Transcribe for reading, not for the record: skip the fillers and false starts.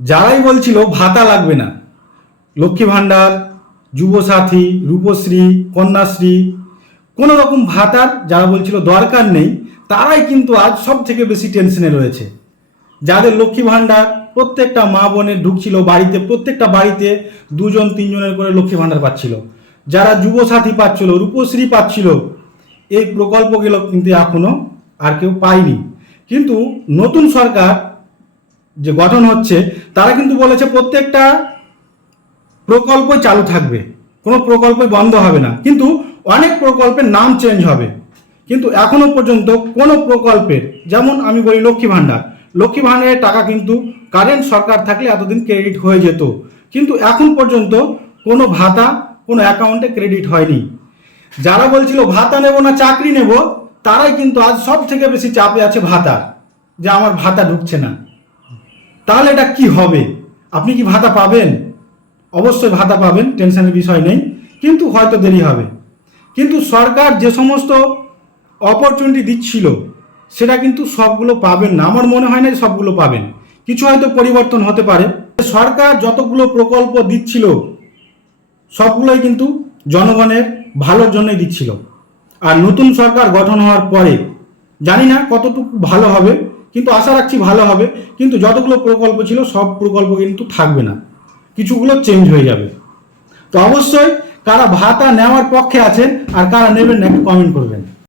যারাই বলছিল ভাতা লাগবে না, লক্ষ্মী ভাণ্ডার, যুবসাথী, রূপশ্রী, কন্যাশ্রী, কোনো রকম ভাতার যারা বলছিল দরকার নেই, তারাই কিন্তু আজ সব থেকে বেশি টেনশনে রয়েছে। যাদের লক্ষ্মী ভাণ্ডার, প্রত্যেকটা মা বোনের ঢুকছিল বাড়িতে, প্রত্যেকটা বাড়িতে 2-3 জনের করে লক্ষ্মী ভাণ্ডার পাচ্ছিল, যারা যুবসাথী পাচ্ছিল, রূপশ্রী পাচ্ছিল, এই প্রকল্পগুলো কিন্তু এখনো আর কেউ পায়নি। কিন্তু নতুন সরকার যে গঠন হচ্ছে, তারা কিন্তু বলেছে প্রত্যেকটা প্রকল্পই চালু থাকবে, কোনো প্রকল্পই বন্ধ হবে না, কিন্তু অনেক প্রকল্পের নাম চেঞ্জ হবে। কিন্তু এখনো পর্যন্ত কোনো প্রকল্পের, যেমন আমি বলি লক্ষ্মী ভাণ্ডারের টাকা কিন্তু কারেন্ট সরকার থাকলে এতদিন ক্রেডিট হয়ে যেত, কিন্তু এখন পর্যন্ত কোনো ভাতা কোনো অ্যাকাউন্টে ক্রেডিট হয়নি। যারা বলছিল ভাতা নেব না চাকরি নেব, তারাই কিন্তু আজ সব থেকে বেশি চাপে আছে ভাতা, যে আমার ভাতা ঢুকছে না। তাহলে এটা কি হবে? আপনি কি ভাতা পাবেন? অবশ্যই ভাতা পাবেন, টেনশনের বিষয় নেই, কিন্তু হয়তো দেরি হবে। কিন্তু সরকার যে সমস্ত অপরচুনিটি দিচ্ছিল, সেটা কিন্তু সবগুলো পাবেন না, আমার মনে হয় না যে সবগুলো পাবেন, কিছু হয়তো পরিবর্তন হতে পারে। সরকার যতগুলো প্রকল্প দিচ্ছিল সবগুলোই কিন্তু জনগণের ভালোর জন্যই দিচ্ছিল। আর নতুন সরকার গঠন হওয়ার পরে জানি না কতটুকু ভালো হবে, কিন্তু আশা রাখছি ভালো হবে। কিন্তু যতগুলো প্রকল্প ছিল সব প্রকল্প কিন্তু থাকবে না, কিছুগুলো চেঞ্জ হয়ে যাবে। তো অবশ্যই কারা ভাতা নেওয়ার পক্ষে আছেন আর কারা নেবেন না একটু কমেন্ট করবেন।